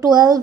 12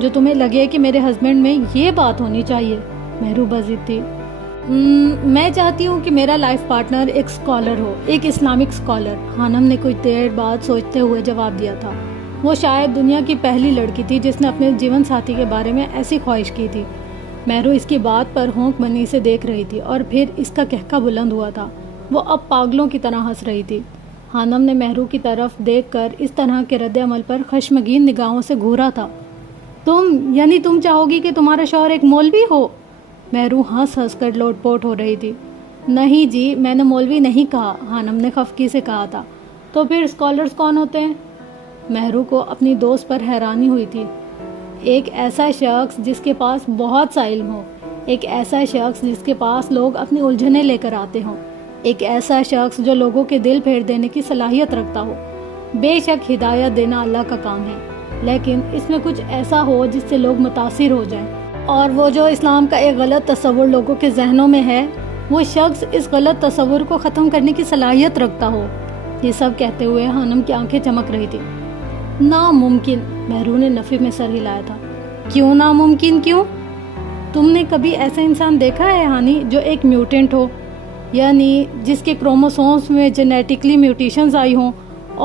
جو تمہیں لگے کہ میرے ہسبینڈ میں یہ بات ہونی چاہیے؟ مہرو بضد تھی۔ میں چاہتی ہوں کہ میرا لائف پارٹنر ایک اسکالر ہو، ایک اسلامک اسکالر، خانم نے کچھ دیر بعد سوچتے ہوئے جواب دیا تھا۔ وہ شاید دنیا کی پہلی لڑکی تھی جس نے اپنے جیون ساتھی کے بارے میں ایسی خواہش کی تھی۔ مہرو اس کی بات پر ہونک منی سے دیکھ رہی تھی اور پھر اس کا کہکا بلند ہوا تھا۔ وہ اب پاگلوں کی طرح ہنس رہی تھی۔ خانم نے مہرو کی طرف دیکھ کر اس طرح کے رد عمل پر خشمگین نگاہوں سے گھورا تھا۔ تم چاہو گی کہ تمہارا شوہر ایک مولوی ہو؟ مہرو ہنس ہنس کر لوٹ پوٹ ہو رہی تھی۔ نہیں جی، میں نے مولوی نہیں کہا، خانم نے خفگی سے کہا تھا۔ تو پھر اسکالرز کون ہوتے ہیں؟ مہرو کو اپنی دوست پر حیرانی ہوئی تھی۔ ایک ایسا شخص جس کے پاس بہت سا علم ہو، ایک ایسا شخص جس کے پاس لوگ اپنی الجھنیں لے کر آتے ہوں، ایک ایسا شخص جو لوگوں کے دل پھیر دینے کی صلاحیت رکھتا ہو۔ بے شک ہدایت دینا اللہ کا کام ہے، لیکن اس میں کچھ ایسا ہو جس سے لوگ متاثر ہو جائیں، اور وہ جو اسلام کا ایک غلط تصور لوگوں کے ذہنوں میں ہے، وہ شخص اس غلط تصور کو ختم کرنے کی صلاحیت رکھتا ہو۔ یہ سب کہتے ہوئے خانم کی آنکھیں چمک رہی تھی۔ ناممکن، مہرو نے نفی میں سر ہلایا تھا۔ کیوں ناممکن کیوں؟ تم نے کبھی ایسا انسان دیکھا ہے ہانی جو ایک میوٹینٹ ہو، یعنی جس کے کروموسومز میں جینیٹکلی میوٹیشنز آئی ہوں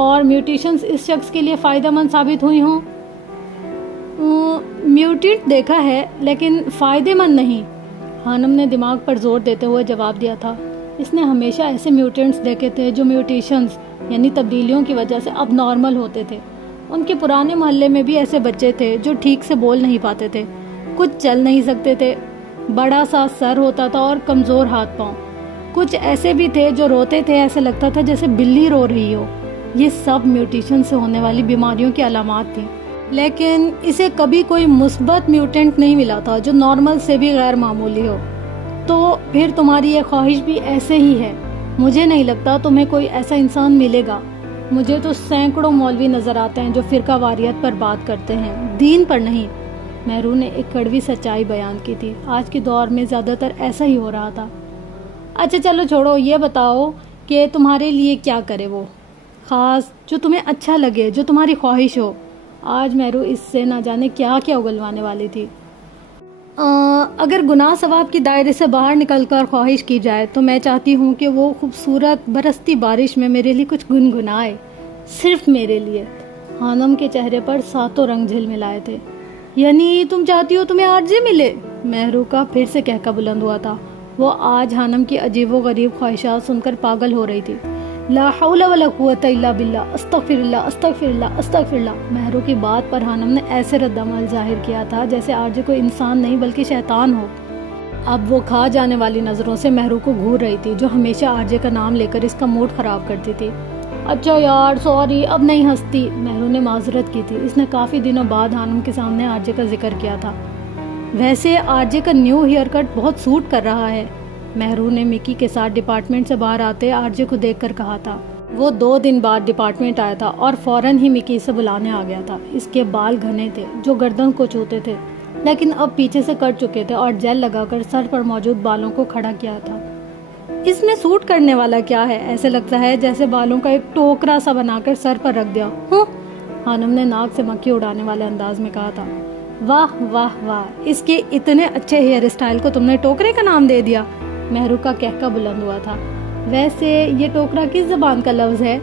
اور میوٹیشنز اس شخص کے لیے فائدہ مند ثابت ہوئی ہوں؟ میوٹینٹ دیکھا ہے لیکن فائدہ مند نہیں، خانم نے دماغ پر زور دیتے ہوئے جواب دیا تھا۔ اس نے ہمیشہ ایسے میوٹینٹس دیکھے تھے جو میوٹیشنز یعنی تبدیلیوں کی وجہ سے اب نارمل ہوتے تھے۔ ان کے پرانے محلے میں بھی ایسے بچے تھے جو ٹھیک سے بول نہیں پاتے تھے، کچھ چل نہیں سکتے تھے، بڑا سا سر ہوتا تھا اور کمزور ہاتھ پاؤں۔ کچھ ایسے بھی تھے جو روتے تھے، ایسے لگتا تھا جیسے بلی رو رہی ہو۔ یہ سب میوٹیشن سے ہونے والی بیماریوں کی علامات تھیں، لیکن اسے کبھی کوئی مثبت میوٹینٹ نہیں ملا تھا جو نارمل سے بھی غیر معمولی ہو۔ تو پھر تمہاری یہ خواہش بھی ایسے ہی ہے؟ مجھے نہیں لگتا تمہیں کوئی ایسا انسان ملے گا۔ مجھے تو سینکڑوں مولوی نظر آتے ہیں جو فرقہ واریت پر بات کرتے ہیں، دین پر نہیں۔ مہرو نے ایک کڑوی سچائی بیان کی تھی۔ آج کے دور میں زیادہ تر ایسا ہی ہو رہا تھا۔ اچھا چلو چھوڑو، یہ بتاؤ کہ تمہارے لیے کیا کرے وہ، خاص جو تمہیں اچھا لگے، جو تمہاری خواہش ہو۔ آج مہرو اس سے نہ جانے کیا کیا اگلوانے والی تھی۔ اگر گناہ ثواب کی دائرے سے باہر نکل کر خواہش کی جائے تو میں چاہتی ہوں کہ وہ خوبصورت برستی بارش میں میرے لیے کچھ گنگنائے، صرف میرے لیے۔ خانم کے چہرے پر ساتوں رنگ جھلملائے تھے۔ یعنی تم چاہتی ہو تمہیں آرزے ملے؟ مہرو کا پھر سے کہکا بلند ہوا تھا۔ وہ آج خانم کی عجیب و غریب خواہشات سن کر پاگل ہو رہی تھی۔ لا حول ولا قوت الا باللہ، استغفر اللہ استغفر اللہ استغفر اللہ۔ مہرو کی بات پر خانم نے ایسے رد عمل ظاہر کیا تھا جیسے آرزے کوئی انسان نہیں بلکہ شیطان ہو۔ اب وہ کھا جانے والی نظروں سے مہرو کو گھور رہی تھی، جو ہمیشہ آرزے کا نام لے کر اس کا موڈ خراب کرتی تھی۔ اچھا یار سوری، اب نہیں ہنستی، مہرو نے معذرت کی تھی۔ اس نے کافی دنوں بعد خانم کے سامنے آرزے کا ذکر کیا تھا۔ ویسے آرزے کا نیو ہیئر کٹ بہت سوٹ کر رہا ہے، مہرو نے مکی کے ساتھ ڈپارٹمنٹ سے باہر آتے آرزے کو دیکھ کر کہا تھا۔ وہ 2 دن بعد ڈپارٹمنٹ آیا تھا اور فوراً ہی مکی سے بلانے آ گیا تھا۔ اس کے بال گھنے تھے جو گردن کو چھوتے تھے، لیکن اب پیچھے سے کٹ چکے تھے اور جیل لگا کر سر پر موجود بالوں کو کھڑا کیا تھا۔ اس میں سوٹ کرنے والا کیا ہے؟ ایسے لگتا ہے جیسے بالوں کا ایک ٹوکرا سا بنا کر سر پر رکھ دیا ہوں، خانم نے ناک سے مکھی اڑانے والے انداز میں کہا تھا۔ واہ واہ واہ، اس کے اتنے اچھے ہیئر اسٹائل کو تم نے ٹوکرے کا نام دے دیا، مہرو کا کہکا بلند ہوا تھا۔ ویسے یہ ٹوکرا کس زبان کا لفظ ہے؟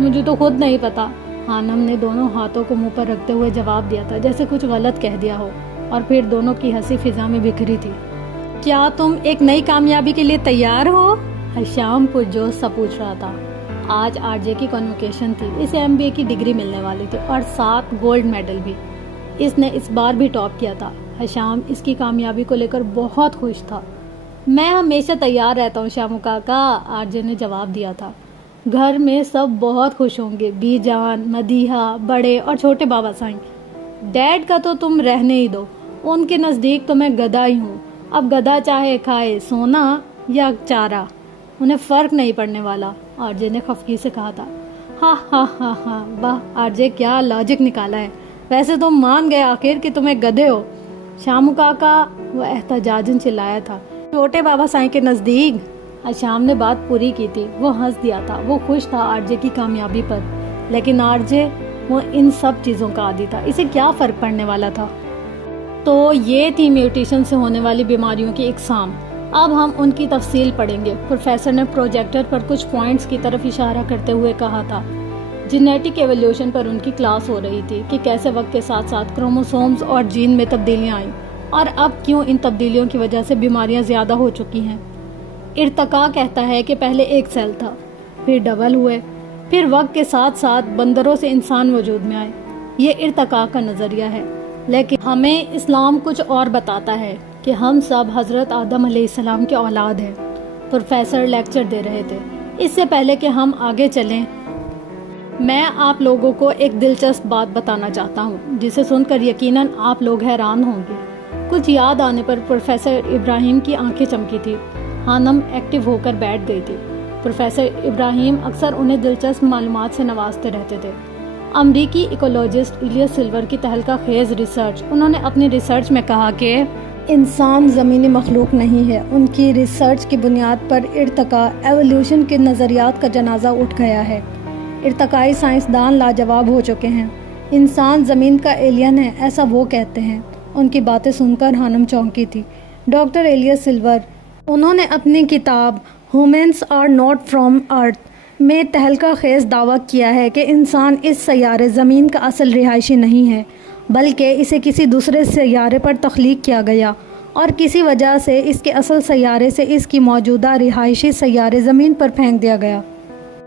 مجھے تو خود نہیں پتا، خانم نے دونوں ہاتھوں کو منہ پر رکھتے ہوئے جواب دیا تھا جیسے کچھ غلط کہہ دیا ہو، اور پھر دونوں کی ہنسی فضا میں بکھری تھی۔ کیا تم ایک نئی کامیابی کے لیے تیار ہو؟ شام پرجوش سا پوچھ رہا تھا۔ آج آرجے کی کنوکیشن تھی، اسے MBA کی ڈگری ملنے والی تھی اور 7 گولڈ میڈل بھی۔ اس نے اس بار بھی ٹاپ کیا تھا۔ شام اس کی کامیابی کو لے کر بہت خوش تھا۔ میں ہمیشہ تیار رہتا ہوں شامو کاکا، آرجے نے جواب دیا تھا۔ گھر میں سب بہت خوش ہوں گے، بی جان، مدیحہ، بڑے اور چھوٹے بابا سائیں۔ ڈیڈ کا تو تم رہنے ہی دو، ان کے نزدیک تو میں گدھا ہی ہوں۔ اب گدھا چاہے کھائے سونا یا چارہ، انہیں فرق نہیں پڑنے والا، آرجے نے خفگی سے کہا تھا۔ ہاں ہاں ہاں ہاں، واہ آرجے کیا لاجک نکالا ہے، ویسے تم مان گئے آخر کہ تمہیں گدھے ہو۔ شامو کاکا، وہ احتجاجن چلایا تھا، چھوٹے بابا سائیں کے نزدیک۔ شام نے بات پوری کی تھی، وہ ہنس دیا تھا۔ وہ خوش تھا آرجے کی کامیابی پر، لیکن آرجے وہ ان سب چیزوں کا عادی تھا، اسے کیا فرق پڑنے والا تھا۔ تو یہ تھی میوٹیشن سے ہونے والی بیماریوں کی اقسام. اب ہم ان کی تفصیل پڑھیں گے. پروفیسر نے پروجیکٹر پر کچھ پوائنٹس کی طرف اشارہ کرتے ہوئے کہا تھا. جینیٹک ایولیوشن پر ان کی کلاس ہو رہی تھی کہ کیسے وقت کے ساتھ ساتھ کروموسومز اور جین میں تبدیلیاں آئیں اور اب کیوں ان تبدیلیوں کی وجہ سے بیماریاں زیادہ ہو چکی ہیں. ارتقاء کہتا ہے کہ پہلے ایک سیل تھا، پھر ڈبل ہوئے، پھر وقت کے ساتھ ساتھ بندروں سے انسان وجود میں آئے. یہ ارتقاء کا نظریہ ہے، لیکن ہمیں اسلام کچھ اور بتاتا ہے کہ ہم سب حضرت آدم علیہ السلام کے اولاد ہیں. پروفیسر لیکچر دے رہے تھے. اس سے پہلے کہ ہم آگے چلیں، میں آپ لوگوں کو ایک دلچسپ بات بتانا چاہتا ہوں جسے سن کر یقیناً آپ لوگ حیران ہوں گے. کچھ یاد آنے پر پروفیسر ابراہیم کی آنکھیں چمکی تھی. خانم ایکٹیو ہو کر بیٹھ گئی تھی. پروفیسر ابراہیم اکثر انہیں دلچسپ معلومات سے نوازتے رہتے تھے. امریکی ایکولوجسٹ ایلیس سلور کی تہلکہ خیز ریسرچ. انہوں نے اپنی ریسرچ میں کہا کہ انسان زمینی مخلوق نہیں ہے. ان کی ریسرچ کی بنیاد پر ارتقاء ایولیوشن کے نظریات کا جنازہ اٹھ گیا ہے. ارتقائی سائنسدان لاجواب ہو چکے ہیں. انسان زمین کا ایلین ہے، ایسا وہ کہتے ہیں. ان کی باتیں سن کر خانم چونکی تھی. ڈاکٹر ایلیس سلور، انہوں نے اپنی کتاب ہیومنز آر ناٹ فرام ارتھ میں تہلکہ خیز دعویٰ کیا ہے کہ انسان اس سیارے زمین کا اصل رہائشی نہیں ہے، بلکہ اسے کسی دوسرے سیارے پر تخلیق کیا گیا اور کسی وجہ سے اس کے اصل سیارے سے اس کی موجودہ رہائشی سیارے زمین پر پھینک دیا گیا.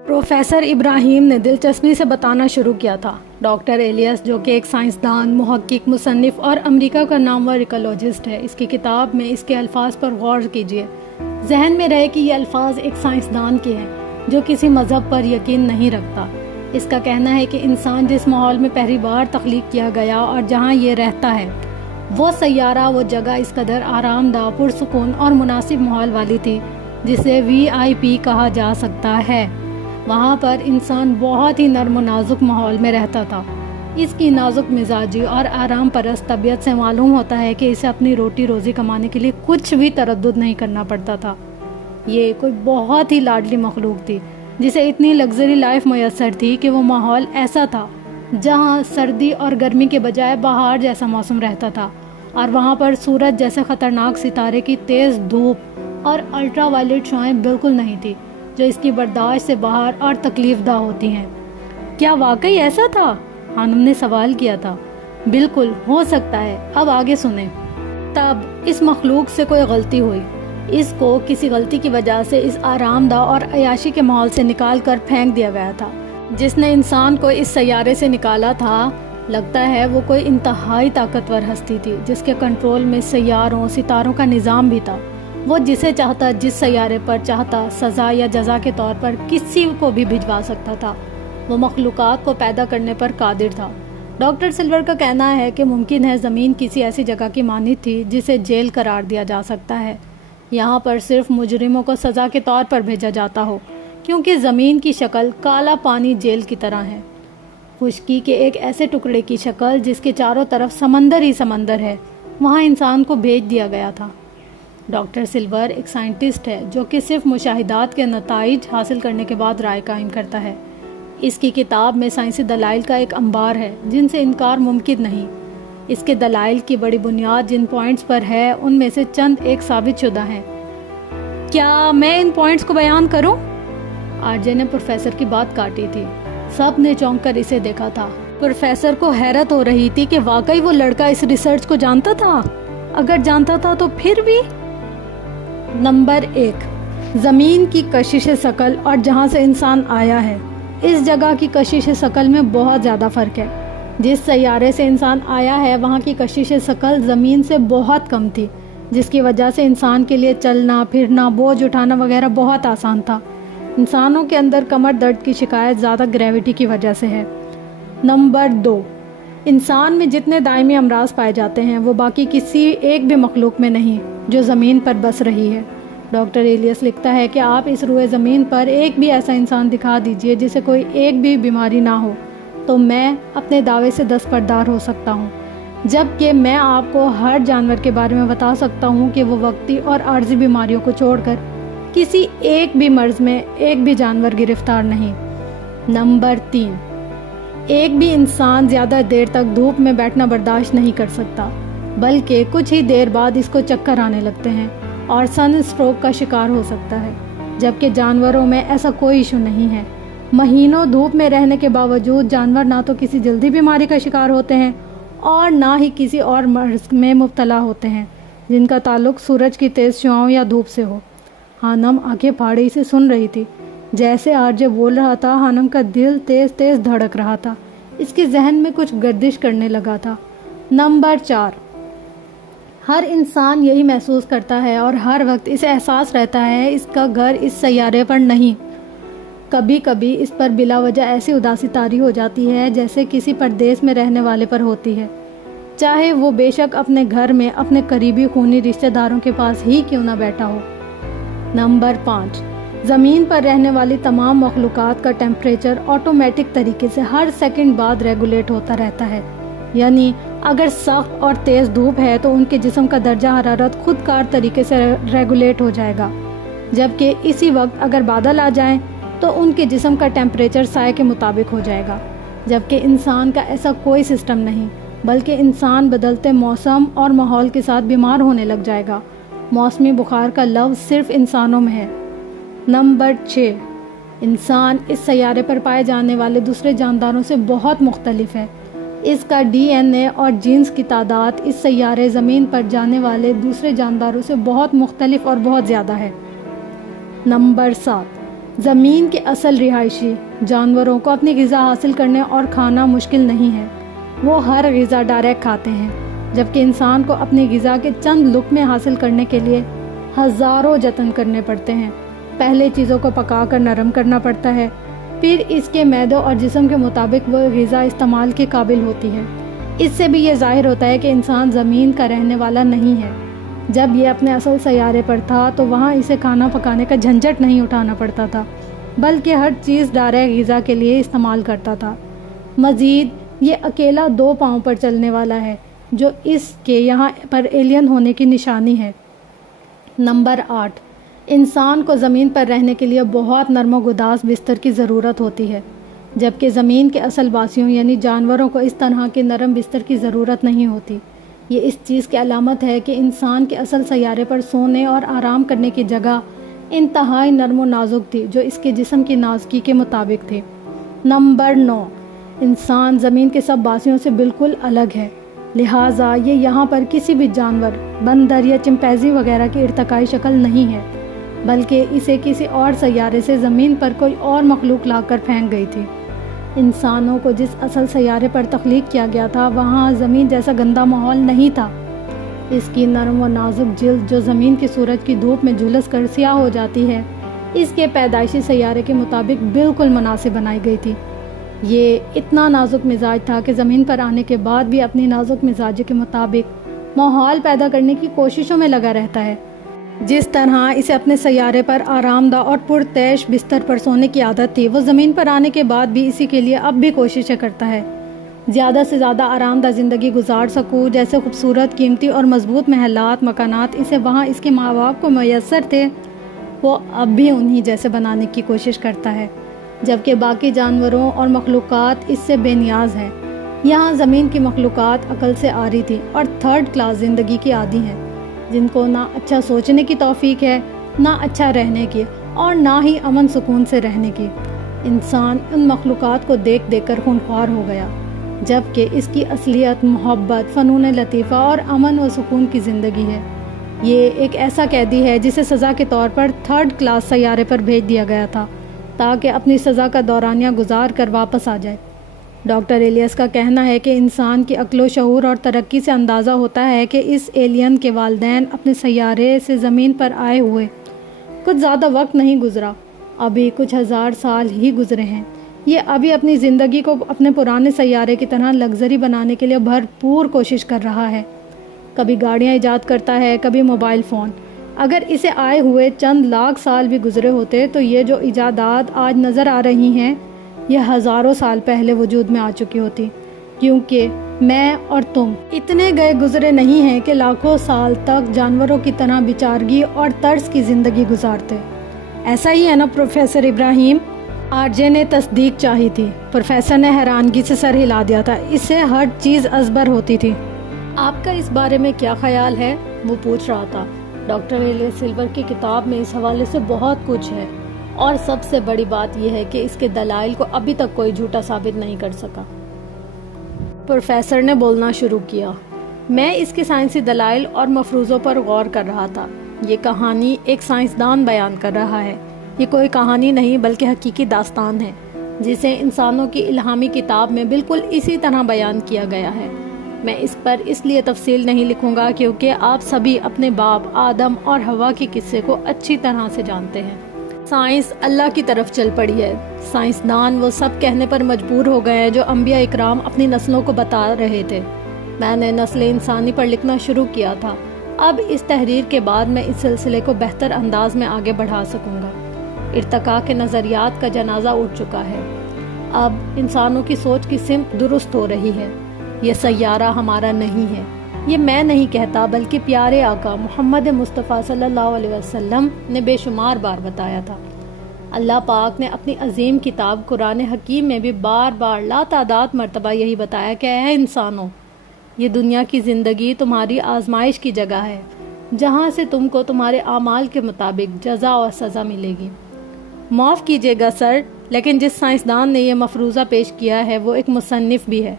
پروفیسر ابراہیم نے دلچسپی سے بتانا شروع کیا تھا. ڈاکٹر ایلیس، جو کہ ایک سائنسدان، محقق، مصنف اور امریکہ کا نامور ایکولوجسٹ ہے، اس کی کتاب میں اس کے الفاظ پر غور کیجیے. ذہن میں رہے کہ یہ الفاظ ایک سائنسدان کے ہیں جو کسی مذہب پر یقین نہیں رکھتا. اس کا کہنا ہے کہ انسان جس ماحول میں پہلی بار تخلیق کیا گیا اور جہاں یہ رہتا ہے، وہ سیارہ، وہ جگہ اس قدر آرام دہ، پرسکون اور مناسب ماحول والی تھی جسے VIP کہا جا سکتا ہے. وہاں پر انسان بہت ہی نرم و نازک ماحول میں رہتا تھا. اس کی نازک مزاجی اور آرام پرست طبیعت سے معلوم ہوتا ہے کہ اسے اپنی روٹی روزی کمانے کے لیے کچھ بھی تردد نہیں کرنا پڑتا تھا. یہ کوئی بہت ہی لاڈلی مخلوق تھی جسے اتنی لگژری لائف میسر تھی کہ وہ ماحول ایسا تھا جہاں سردی اور گرمی کے بجائے بہار جیسا موسم رہتا تھا، اور وہاں پر سورج جیسے خطرناک ستارے کی تیز دھوپ اور الٹرا وائلٹ شعاعیں بالکل نہیں تھی جو اس کی برداشت سے باہر اور تکلیف دہ ہوتی ہیں. کیا واقعی ایسا تھا؟ خانم نے سوال کیا تھا. بالکل ہو سکتا ہے. اب آگے سنیں. تب اس مخلوق سے کوئی غلطی ہوئی. اس کو کسی غلطی کی وجہ سے اس آرام دہ اور عیاشی کے ماحول سے نکال کر پھینک دیا گیا تھا. جس نے انسان کو اس سیارے سے نکالا تھا، لگتا ہے وہ کوئی انتہائی طاقتور ہستی تھی جس کے کنٹرول میں سیاروں، ستاروں کا نظام بھی تھا. وہ جسے چاہتا جس سیارے پر چاہتا سزا یا جزا کے طور پر کسی کو بھی بھجوا سکتا تھا. وہ مخلوقات کو پیدا کرنے پر قادر تھا. ڈاکٹر سلور کا کہنا ہے کہ ممکن ہے زمین کسی ایسی جگہ کی مانند تھی جسے جیل قرار دیا جا سکتا ہے. یہاں پر صرف مجرموں کو سزا کے طور پر بھیجا جاتا ہو، کیونکہ زمین کی شکل کالا پانی جیل کی طرح ہے. خشکی کے ایک ایسے ٹکڑے کی شکل جس کے چاروں طرف سمندر ہی سمندر ہے، وہاں انسان کو بھیج دیا گیا تھا. ڈاکٹر سلور ایک سائنٹسٹ ہے جو کہ صرف مشاہدات کے نتائج حاصل کرنے کے بعد رائے قائم کرتا ہے. اس کی کتاب میں سائنسی دلائل کا ایک انبار ہے جن سے انکار ممکن نہیں. اس کے دلائل کی بڑی بنیاد جن پوائنٹس پر ہے ان میں سے چند ایک ثابت شدہ ہیں. کیا میں ان پوائنٹس کو بیان کروں؟ RJ نے پروفیسر کی بات کاٹی تھی. سب نے چونک کر اسے دیکھا تھا. پروفیسر کو حیرت ہو رہی تھی کہ واقعی وہ لڑکا اس ریسرچ کو جانتا تھا. اگر جانتا تھا تو پھر بھی. نمبر 1، زمین کی کشش ثقل اور جہاں سے انسان آیا ہے. اس جگہ کی کشش ثقل میں بہت زیادہ فرق ہے. جس سیارے سے انسان آیا ہے وہاں کی کشش ثقل زمین سے بہت کم تھی، جس کی وجہ سے انسان کے لیے چلنا پھرنا، بوجھ اٹھانا وغیرہ بہت آسان تھا. انسانوں کے اندر کمر درد کی شکایت زیادہ گریوٹی کی وجہ سے ہے. نمبر 2، انسان میں جتنے دائمی امراض پائے جاتے ہیں وہ باقی کسی ایک بھی مخلوق میں نہیں جو زمین پر بس رہی ہے. ڈاکٹر ایلیس لکھتا ہے کہ آپ اس روئے زمین پر ایک بھی ایسا انسان دکھا دیجئے جسے کوئی ایک بھی بیماری نہ ہو تو میں اپنے دعوے سے دستبردار ہو سکتا ہوں، جبکہ میں آپ کو ہر جانور کے بارے میں بتا سکتا ہوں کہ وہ وقتی اور عارضی بیماریوں کو چھوڑ کر کسی ایک بھی مرض میں ایک بھی جانور گرفتار نہیں. نمبر 3، ایک بھی انسان زیادہ دیر تک دھوپ میں بیٹھنا برداشت نہیں کر سکتا. بلکہ کچھ ہی دیر بعد اس کو چکر آنے لگتے ہیں اور سن اسٹروک کا شکار ہو سکتا ہے، جبکہ جانوروں میں ایسا کوئی ایشو نہیں ہے۔ مہینوں دھوپ میں رہنے کے باوجود جانور نہ تو کسی جلدی بیماری کا شکار ہوتے ہیں اور نہ ہی کسی اور مرض میں مبتلا ہوتے ہیں جن کا تعلق سورج کی تیز شعاؤں یا دھوپ سے ہو۔ ہانم آنکھیں پھاڑے اسے سن رہی تھی۔ جیسے آرجے بول رہا تھا، ہانم کا دل تیز تیز دھڑک رہا تھا، اس کے ذہن میں کچھ گردش کرنے لگا تھا۔ نمبر 4، ہر انسان یہی محسوس کرتا ہے اور ہر وقت اسے احساس رہتا ہے اس کا گھر اس سیارے پر نہیں۔ کبھی کبھی اس پر بلا وجہ ایسی اداسی طاری ہو جاتی ہے جیسے کسی پردیس میں رہنے والے پر ہوتی ہے، چاہے وہ بے شک اپنے گھر میں اپنے قریبی خونی رشتہ داروں کے پاس ہی کیوں نہ بیٹھا ہو۔ نمبر 5، زمین پر رہنے والی تمام مخلوقات کا ٹیمپریچر آٹومیٹک طریقے سے ہر سیکنڈ بعد ریگولیٹ ہوتا رہتا ہے، یعنی اگر سخت اور تیز دھوپ ہے تو ان کے جسم کا درجہ حرارت خود کار طریقے سے ریگولیٹ ہو جائے گا، جبکہ اسی وقت اگر بادل آ جائیں تو ان کے جسم کا ٹیمپریچر سائے کے مطابق ہو جائے گا، جبکہ انسان کا ایسا کوئی سسٹم نہیں، بلکہ انسان بدلتے موسم اور ماحول کے ساتھ بیمار ہونے لگ جائے گا۔ موسمی بخار کا لفظ صرف انسانوں میں ہے۔ نمبر 6، انسان اس سیارے پر پائے جانے والے دوسرے جانداروں سے بہت مختلف ہے۔ اس کا ڈی این اے اور جینز کی تعداد اس سیارے زمین پر جانے والے دوسرے جانداروں سے بہت مختلف اور بہت زیادہ ہے۔ نمبر 7، زمین کے اصل رہائشی جانوروں کو اپنی غذا حاصل کرنے اور کھانا مشکل نہیں ہے، وہ ہر غذا ڈائریکٹ کھاتے ہیں، جبکہ انسان کو اپنی غذا کے چند لقمے حاصل کرنے کے لیے ہزاروں جتن کرنے پڑتے ہیں۔ پہلے چیزوں کو پکا کر نرم کرنا پڑتا ہے، پھر اس کے معدوں اور جسم کے مطابق وہ غذا استعمال کے قابل ہوتی ہے۔ اس سے بھی یہ ظاہر ہوتا ہے کہ انسان زمین کا رہنے والا نہیں ہے۔ جب یہ اپنے اصل سیارے پر تھا تو وہاں اسے کھانا پکانے کا جھنجھٹ نہیں اٹھانا پڑتا تھا، بلکہ ہر چیز ڈائریکٹ غذا کے لیے استعمال کرتا تھا۔ مزید یہ اکیلا 2 پاؤں پر چلنے والا ہے، جو اس کے یہاں پر ایلین ہونے کی نشانی ہے۔ نمبر 8، انسان کو زمین پر رہنے کے لیے بہت نرم و گداز بستر کی ضرورت ہوتی ہے، جبکہ زمین کے اصل باسیوں یعنی جانوروں کو اس طرح کے نرم بستر کی ضرورت نہیں ہوتی۔ یہ اس چیز کی علامت ہے کہ انسان کے اصل سیارے پر سونے اور آرام کرنے کی جگہ انتہائی نرم و نازک تھی، جو اس کے جسم کی نازکی کے مطابق تھی۔ نمبر 9، انسان زمین کے سب باسیوں سے بالکل الگ ہے، لہٰذا یہ یہاں پر کسی بھی جانور، بندر یا چمپینزی وغیرہ کی ارتقائی شکل نہیں ہے، بلکہ اسے کسی اور سیارے سے زمین پر کوئی اور مخلوق لا کر پھینک گئی تھی۔ انسانوں کو جس اصل سیارے پر تخلیق کیا گیا تھا وہاں زمین جیسا گندا ماحول نہیں تھا۔ اس کی نرم و نازک جلد جو زمین کی سورج کی دھوپ میں جھلس کر سیاہ ہو جاتی ہے، اس کے پیدائشی سیارے کے مطابق بالکل مناسب بنائی گئی تھی۔ یہ اتنا نازک مزاج تھا کہ زمین پر آنے کے بعد بھی اپنی نازک مزاج کے مطابق ماحول پیدا کرنے کی کوششوں میں لگا رہتا ہے۔ جس طرح اسے اپنے سیارے پر آرام دہ اور پرتعیش بستر پر سونے کی عادت تھی، وہ زمین پر آنے کے بعد بھی اسی کے لیے اب بھی کوششیں کرتا ہے۔ زیادہ سے زیادہ آرام دہ زندگی گزار سکوں، جیسے خوبصورت، قیمتی اور مضبوط محلات، مکانات اسے وہاں اس کے ماں باپ کو میسر تھے، وہ اب بھی انہی جیسے بنانے کی کوشش کرتا ہے، جبکہ باقی جانوروں اور مخلوقات اس سے بے نیاز ہیں۔ یہاں زمین کی مخلوقات عقل سے عاری تھی اور 3rd کلاس زندگی کی عادی ہیں، جن کو نہ اچھا سوچنے کی توفیق ہے، نہ اچھا رہنے کی، اور نہ ہی امن سکون سے رہنے کی۔ انسان ان مخلوقات کو دیکھ دیکھ کر خونخوار ہو گیا، جبکہ اس کی اصلیت محبت، فنون لطیفہ اور امن و سکون کی زندگی ہے۔ یہ ایک ایسا قیدی ہے جسے سزا کے طور پر 3rd کلاس سیارے پر بھیج دیا گیا تھا تاکہ اپنی سزا کا دورانیہ گزار کر واپس آ جائے۔ ڈاکٹر ایلیس کا کہنا ہے کہ انسان کی عقل و شعور اور ترقی سے اندازہ ہوتا ہے کہ اس ایلین کے والدین اپنے سیارے سے زمین پر آئے ہوئے کچھ زیادہ وقت نہیں گزرا، ابھی کچھ 1000 سال ہی گزرے ہیں۔ یہ ابھی اپنی زندگی کو اپنے پرانے سیارے کی طرح لگژری بنانے کے لیے بھرپور کوشش کر رہا ہے۔ کبھی گاڑیاں ایجاد کرتا ہے، کبھی موبائل فون۔ اگر اسے آئے ہوئے چند لاکھ سال بھی گزرے ہوتے تو یہ جو ایجادات آج نظر آ رہی ہیں یہ ہزاروں سال پہلے وجود میں آ چکی ہوتی، کیونکہ میں اور تم اتنے گئے گزرے نہیں ہیں کہ لاکھوں سال تک جانوروں کی طرح بیچارگی اور طرز کی زندگی گزارتے۔ ایسا ہی ہے نا پروفیسر ابراہیم؟ آرجے نے تصدیق چاہی تھی۔ پروفیسر نے حیرانگی سے سر ہلا دیا تھا، اسے ہر چیز ازبر ہوتی تھی۔ آپ کا اس بارے میں کیا خیال ہے؟ وہ پوچھ رہا تھا۔ ڈاکٹر ایلے سلور کی کتاب میں اس حوالے سے بہت کچھ ہے، اور سب سے بڑی بات یہ ہے کہ اس کے دلائل کو ابھی تک کوئی جھوٹا ثابت نہیں کر سکا۔ پروفیسر نے بولنا شروع کیا۔ میں اس کے سائنسی دلائل اور مفروضوں پر غور کر رہا تھا۔ یہ کہانی ایک سائنسدان بیان کر رہا ہے۔ یہ کوئی کہانی نہیں بلکہ حقیقی داستان ہے، جسے انسانوں کی الہامی کتاب میں بالکل اسی طرح بیان کیا گیا ہے۔ میں اس پر اس لیے تفصیل نہیں لکھوں گا کیونکہ آپ سبھی اپنے باپ آدم اور حوا کے قصے کو اچھی طرح سے جانتے ہیں۔ سائنس اللہ کی طرف چل پڑی ہے۔ سائنسدان وہ سب کہنے پر مجبور ہو گئے ہیں جو انبیاء اکرام اپنی نسلوں کو بتا رہے تھے۔ میں نے نسل انسانی پر لکھنا شروع کیا تھا۔ اب اس تحریر کے بعد میں اس سلسلے کو بہتر انداز میں آگے بڑھا سکوں گا۔ ارتقاء کے نظریات کا جنازہ اٹھ چکا ہے۔ اب انسانوں کی سوچ کی سمت درست ہو رہی ہے۔ یہ سیارہ ہمارا نہیں ہے، یہ میں نہیں کہتا بلکہ پیارے آقا محمد مصطفیٰ صلی اللہ علیہ وسلم نے بے شمار بار بتایا تھا۔ اللہ پاک نے اپنی عظیم کتاب قرآن حکیم میں بھی بار بار لاتعداد مرتبہ یہی بتایا کہ اے انسانوں، یہ دنیا کی زندگی تمہاری آزمائش کی جگہ ہے، جہاں سے تم کو تمہارے اعمال کے مطابق جزا اور سزا ملے گی۔ معاف کیجیے گا سر، لیکن جس سائنسدان نے یہ مفروضہ پیش کیا ہے وہ ایک مصنف بھی ہے،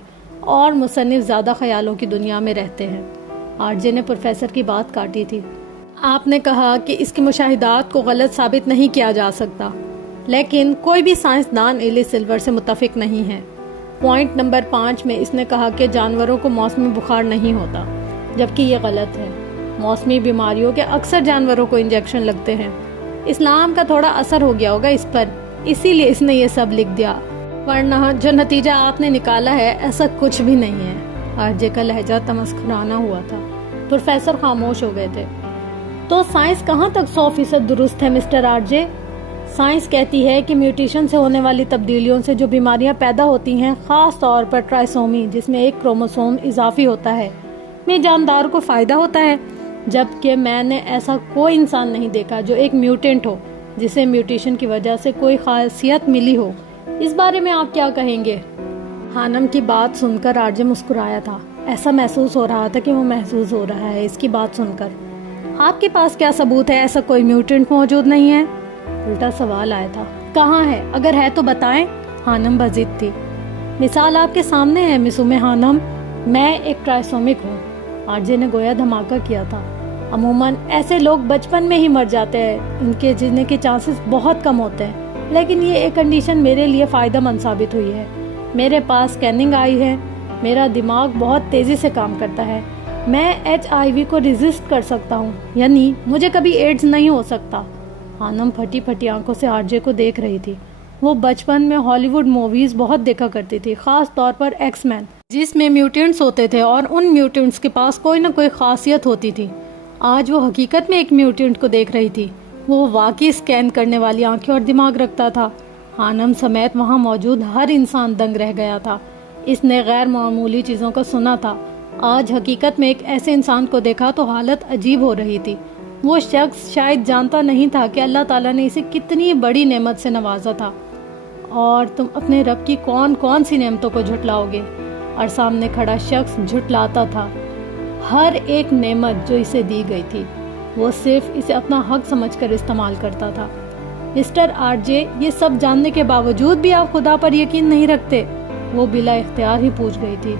اور مصنف زیادہ خیالوں کی دنیا میں رہتے ہیں۔ آر جے نے پروفیسر کی بات کاٹی تھی۔ آپ نے کہا کہ اس کے مشاہدات کو غلط ثابت نہیں کیا جا سکتا، لیکن کوئی بھی سائنسدان ایلے سلور سے متفق نہیں ہے۔ پوائنٹ نمبر 5 میں اس نے کہا کہ جانوروں کو موسمی بخار نہیں ہوتا، جبکہ یہ غلط ہے۔ موسمی بیماریوں کے اکثر جانوروں کو انجیکشن لگتے ہیں۔ اسلام کا تھوڑا اثر ہو گیا ہوگا اس پر، اسی لیے اس نے یہ سب لکھ دیا، ورنہ جو نتیجہ آپ نے نکالا ہے ایسا کچھ بھی نہیں ہے۔ آر جے کا لہجہ تمسخرانہ ہوا تھا۔ پروفیسر خاموش ہو گئے تھے۔ تو سائنس کہاں تک 100% درست ہے مسٹر آر جے؟ سائنس کہتی ہے کہ میوٹیشن سے ہونے والی تبدیلیوں سے جو بیماریاں پیدا ہوتی ہیں، خاص طور پر ٹرائسومی جس میں ایک کروموسوم اضافی ہوتا ہے، میں جاندار کو فائدہ ہوتا ہے، جبکہ میں نے ایسا کوئی انسان نہیں دیکھا جو ایک میوٹینٹ ہو جسے میوٹیشن کی وجہ سے کوئی خاصیت ملی ہو۔ اس بارے میں آپ کیا کہیں گے؟ خانم کی بات سن کر آر جے مسکرایا تھا۔ ایسا محسوس ہو رہا تھا کہ وہ محظوظ ہو رہا ہے اس کی بات سن کر۔ آپ کے پاس کیا ثبوت ہے ایسا کوئی میوٹینٹ موجود نہیں ہے؟ الٹا سوال آیا تھا۔ کہاں ہے؟ اگر ہے تو بتائیں۔ خانم بضد تھی۔ مثال آپ کے سامنے ہے مس ام خانم، میں ایک ٹرائسومک ہوں۔ آر جے نے گویا دھماکہ کیا تھا۔ عموماً ایسے لوگ بچپن میں ہی مر جاتے ہیں، ان کے جینے کے چانسز بہت کم ہوتے ہیں، لیکن یہ ایک کنڈیشن میرے لیے فائدہ مند ثابت ہوئی ہے۔ میرے پاس اسکیننگ آئی ہے، میرا دماغ بہت تیزی سے کام کرتا ہے، میں HIV کو ریزسٹ کر سکتا ہوں، یعنی مجھے کبھی ایڈز نہیں ہو سکتا۔ خانم پھٹی پھٹی آنکھوں سے آر جے کو دیکھ رہی تھی۔ وہ بچپن میں ہالی ووڈ موویز بہت دیکھا کرتی تھی، خاص طور پر ایکس مین، جس میں میوٹینٹس ہوتے تھے اور ان میوٹینٹس کے پاس کوئی نہ کوئی خاصیت ہوتی تھی۔ آج وہ حقیقت میں ایک میوٹینٹ کو دیکھ رہی تھی۔ وہ واقعی اسکین کرنے والی آنکھیں اور دماغ رکھتا تھا۔ خانم سمیت وہاں موجود ہر انسان دنگ رہ گیا تھا۔ اس نے غیر معمولی چیزوں کا سنا تھا۔ آج حقیقت میں ایک ایسے انسان کو دیکھا تو حالت عجیب ہو رہی تھی۔ وہ شخص شاید جانتا نہیں تھا کہ اللہ تعالیٰ نے اسے کتنی بڑی نعمت سے نوازا تھا، اور تم اپنے رب کی کون کون سی نعمتوں کو جھٹلاؤ گے؟ اور سامنے کھڑا شخص جھٹلاتا تھا ہر ایک نعمت جو اسے دی گئی تھی۔ وہ صرف اسے اپنا حق سمجھ کر استعمال کرتا تھا۔ مسٹر آر جے، یہ سب جاننے کے باوجود بھی آپ خدا پر یقین نہیں رکھتے؟ وہ بلا اختیار ہی پوچھ گئی تھی۔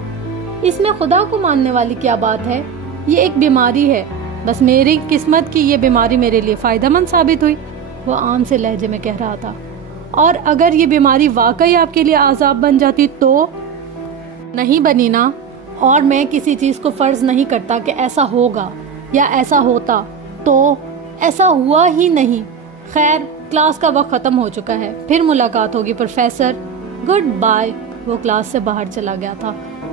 اس میں خدا کو ماننے والی کیا بات ہے؟ یہ ایک بیماری ہے، بس میری قسمت کی یہ بیماری میرے لیے فائدہ مند ثابت ہوئی، وہ عام سے لہجے میں کہہ رہا تھا۔ اور اگر یہ بیماری واقعی آپ کے لیے عذاب بن جاتی تو؟ نہیں بنی نا، اور میں کسی چیز کو فرض نہیں کرتا کہ ایسا ہوگا یا ایسا ہوتا، تو ایسا ہوا ہی نہیں۔ خیر، کلاس کا وقت ختم ہو چکا ہے، پھر ملاقات ہوگی پروفیسر، گڈ بائے۔ وہ کلاس سے باہر چلا گیا تھا۔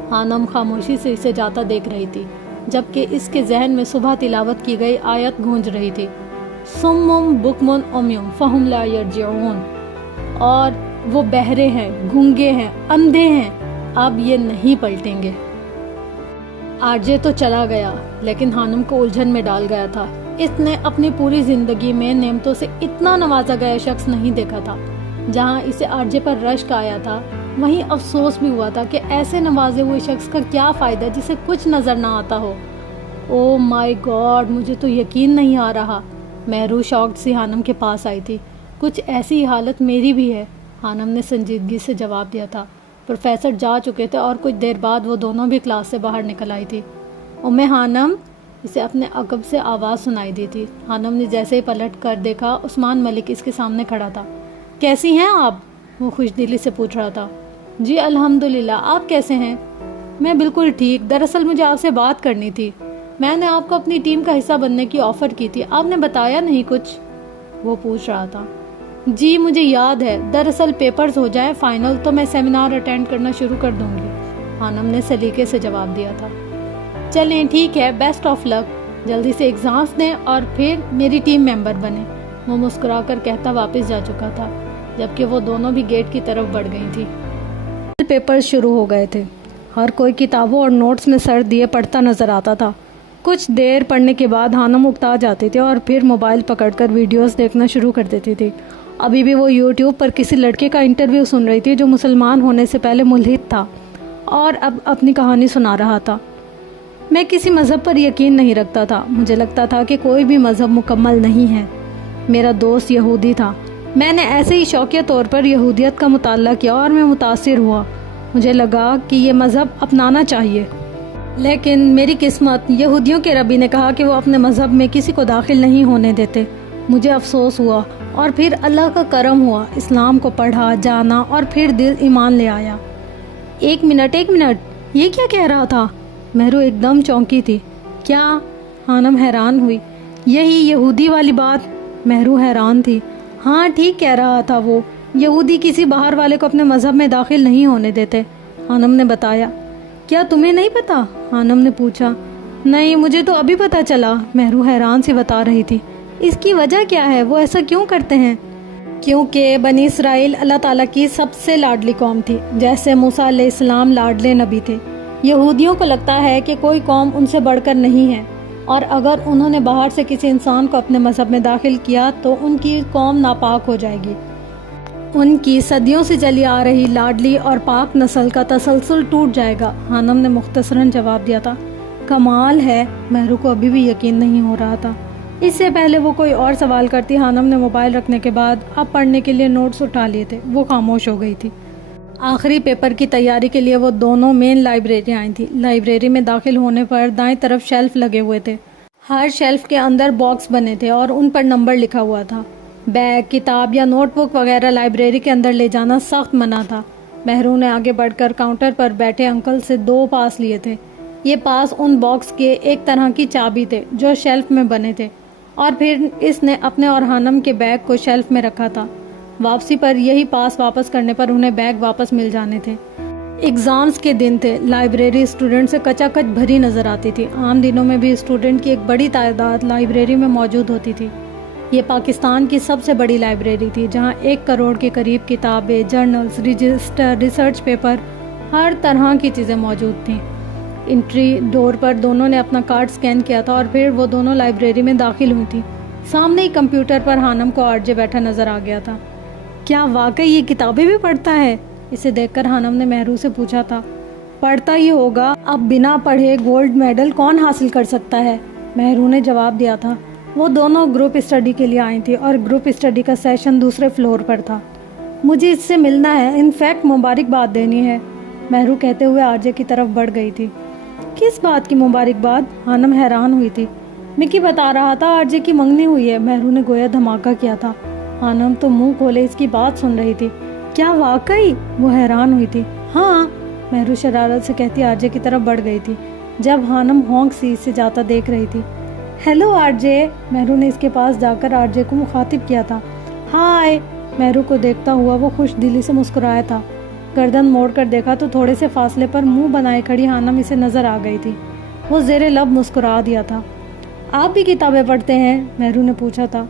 خانم خاموشی سے اسے جاتا دیکھ رہی تھی، جبکہ اس کے ذہن میں صبح تلاوت کی گئی آیت گونج رہی تھی، سمم بکمن عمیٌ فہم لا یرجعون، اور وہ بہرے ہیں، گونگے ہیں، اندھے ہیں، اب یہ نہیں پلٹیں گے۔ آر جے تو چلا گیا، لیکن خانم کو الجھن میں ڈال گیا تھا۔ اس نے اپنی پوری زندگی میں نعمتوں سے اتنا نوازا گیا شخص نہیں دیکھا تھا۔ جہاں اسے آر جے پر رشک آیا تھا، وہیں افسوس بھی ہوا تھا کہ ایسے نوازے ہوئے شخص کا کیا فائدہ جسے کچھ نظر نہ آتا ہو۔ او مائی گاڈ، مجھے تو یقین نہیں آ رہا۔ مہرو شاکڈ سی حانم کے پاس آئی تھی۔ کچھ ایسی حالت میری بھی ہے، حانم نے سنجیدگی سے جواب دیا تھا۔ پروفیسر جا چکے تھے اور کچھ دیر بعد وہ دونوں بھی کلاس سے باہر نکل آئی تھی۔ حانم، اسے اپنے عقب سے آواز سنائی دی تھی۔ حانم نے جیسے ہی پلٹ کر دیکھا، عثمان ملک اس کے سامنے کھڑا تھا۔ کیسی ہیں آپ؟ وہ خوش دلی سے پوچھ رہا تھا۔ جی الحمدللہ، آپ کیسے ہیں؟ میں بالکل ٹھیک۔ دراصل مجھے آپ سے بات کرنی تھی۔ میں نے آپ کو اپنی ٹیم کا حصہ بننے کی آفر کی تھی، آپ نے بتایا نہیں کچھ، وہ پوچھ رہا تھا۔ جی مجھے یاد ہے، دراصل پیپرز ہو جائے فائنل تو میں سیمینار اٹینڈ کرنا شروع کر دوں گی، حانم نے سلیقے سے جواب دیا تھا۔ چلیں ٹھیک ہے، بیسٹ آف لک، جلدی سے ایگزامز دیں اور پھر میری ٹیم ممبر بنیں، وہ مسکرا کر کہتا واپس جا چکا تھا، جبکہ وہ دونوں بھی گیٹ کی طرف بڑھ گئی تھی۔ پیپر شروع ہو گئے تھے، ہر کوئی کتابوں اور نوٹس میں سر دیے پڑھتا نظر آتا تھا۔ کچھ دیر پڑھنے کے بعد حانم اکتا جاتی تھی اور پھر موبائل پکڑ کر ویڈیوز دیکھنا شروع کر دیتی تھی۔ ابھی بھی وہ یوٹیوب پر کسی لڑکے کا انٹرویو سن رہی تھی جو مسلمان ہونے سے پہلے ملحد تھا اور اب اپنی کہانی سنا رہا تھا۔ میں کسی مذہب پر یقین نہیں رکھتا تھا، مجھے لگتا تھا کہ کوئی بھی مذہب مکمل نہیں ہے۔ میرا دوست یہودی تھا، میں نے ایسے ہی شوقیہ طور پر یہودیت کا مطالعہ کیا اور میں متاثر ہوا۔ مجھے لگا کہ یہ مذہب اپنانا چاہیے، لیکن میری قسمت، یہودیوں کے ربی نے کہا کہ وہ اپنے مذہب میں کسی کو داخل نہیں ہونے دیتے۔ مجھے افسوس ہوا اور پھر اللہ کا کرم ہوا، اسلام کو پڑھا، جانا اور پھر دل ایمان لے آیا۔ ایک منٹ، یہ کیا کہہ رہا تھا؟ مہرو ایک دم چونکی تھی۔ کیا؟ حانم حیران ہوئی۔ یہی یہودی والی بات؟ مہرو حیران تھی۔ ہاں ٹھیک کہہ رہا تھا، وہ یہودی کسی باہر والے کو اپنے مذہب میں داخل نہیں ہونے دیتے، حانم نے بتایا۔ کیا تمہیں نہیں پتا؟ حانم نے پوچھا۔ نہیں، مجھے تو ابھی پتا چلا، مہرو حیران سی بتا رہی تھی۔ اس کی وجہ کیا ہے؟ وہ ایسا کیوں کرتے ہیں؟ کیونکہ بنی اسرائیل اللہ تعالیٰ کی سب سے لاڈلی قوم تھی، جیسے موسیٰ علیہ السلام لاڈلے نبی تھے۔ یہودیوں کو لگتا ہے کہ کوئی قوم ان سے بڑھ کر نہیں ہے، اور اگر انہوں نے باہر سے کسی انسان کو اپنے مذہب میں داخل کیا تو ان کی قوم ناپاک ہو جائے گی، ان کی صدیوں سے چلی آ رہی لاڈلی اور پاک نسل کا تسلسل ٹوٹ جائے گا، حانم نے مختصراً جواب دیا تھا۔ کمال ہے، مہرو کو ابھی بھی یقین نہیں ہو رہا تھا۔ اس سے پہلے وہ کوئی اور سوال کرتی، حانم نے موبائل رکھنے کے بعد اب پڑھنے کے لیے نوٹس اٹھا لیے تھے، وہ خاموش ہو گئی تھی۔ آخری پیپر کی تیاری کے لیے وہ دونوں مین لائبریری آئی تھیں۔ لائبریری میں داخل ہونے پر دائیں طرف شیلف لگے ہوئے تھے، ہر شیلف کے اندر باکس بنے تھے اور ان پر نمبر لکھا ہوا تھا۔ بیگ، کتاب یا نوٹ بک وغیرہ لائبریری کے اندر لے جانا سخت منع تھا۔ مہرو نے آگے بڑھ کر کاؤنٹر پر بیٹھے انکل سے 2 پاس لیے تھے۔ یہ پاس ان باکس کے ایک طرح کی چابی تھے جو شیلف میں بنے تھے، اور پھر اس نے اپنے اور حانم کے بیگ کو شیلف میں رکھا تھا۔ واپسی پر یہی پاس واپس کرنے پر انہیں بیگ واپس مل جانے تھے۔ ایگزامز کے دن تھے، لائبریری اسٹوڈنٹ سے کچا کچ بھری نظر آتی تھی۔ عام دنوں میں بھی اسٹوڈنٹ کی ایک بڑی تعداد لائبریری میں موجود ہوتی تھی۔ یہ پاکستان کی سب سے بڑی لائبریری تھی، جہاں 1 کروڑ کے قریب کتابیں، جرنلز، رجسٹر، ریسرچ پیپر، ہر طرح کی چیزیں موجود تھیں۔ انٹری ڈور پر دونوں نے اپنا کارڈ سکین کیا تھا اور پھر وہ دونوں لائبریری میں داخل ہوئی تھیں۔ سامنے ہی کمپیوٹر پر حانم کو RJ بیٹھا نظر آ گیا تھا۔ کیا واقعی یہ کتابیں بھی پڑھتا ہے؟ اسے دیکھ کر حانم نے مہرو سے پوچھا تھا۔ پڑھتا ہی ہوگا، اب بنا پڑھے گولڈ میڈل کون حاصل کر سکتا ہے؟ مہرو نے جواب دیا تھا۔ وہ دونوں گروپ اسٹڈی کے لیے آئی تھی اور گروپ اسٹڈی کا سیشن دوسرے فلور پر تھا۔ مجھے اس سے ملنا ہے، انفیکٹ مبارکباد دینی ہے، مہرو کہتے ہوئے RJ کی طرف بڑھ گئی تھی۔ کس بات کی مبارکباد؟ حانم حیران ہوئی تھی۔ مکی بتا رہا تھا RJ کی منگنی ہوئی ہے، مہرو نے گویا دھماکہ کیا تھا۔ حانم تو منہ کھولے اس کی بات سن رہی تھی۔ کیا واقعی؟ وہ حیران ہوئی تھی۔ ہاں، مہرو شرارت سے کہتی RJ کی طرف بڑھ گئی تھی، جب حانم ہونک سی سے جاتا دیکھ رہی تھی۔ ہیلو RJ، مہرو نے اس کے پاس جا کر RJ کو مخاطب کیا تھا۔ ہائے، مہرو کو دیکھتا ہوا وہ خوش دلی سے مسکرایا تھا۔ گردن موڑ کر دیکھا تو تھوڑے سے فاصلے پر منہ بنائے کھڑی حانم اسے نظر آ گئی تھی۔ وہ زیر لب مسکرا دیا تھا۔ آپ بھی کتابیں پڑھتے ہیں؟ مہرو نے پوچھا تھا۔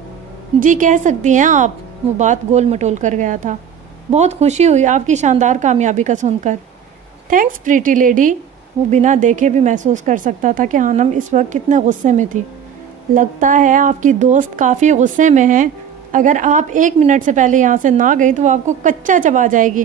جی کہہ سکتی ہیں آپ، وہ بات گول مٹول کر گیا تھا۔ بہت خوشی ہوئی آپ کی شاندار کامیابی کا سن کر۔ تھینکس پریٹی لیڈی، وہ بنا دیکھے بھی محسوس کر سکتا تھا کہ حانم اس وقت کتنے غصے میں تھی۔ لگتا ہے آپ کی دوست کافی غصے میں ہیں، اگر آپ 1 منٹ سے پہلے یہاں سے نہ گئی تو وہ آپ کو کچا چبا جائے گی،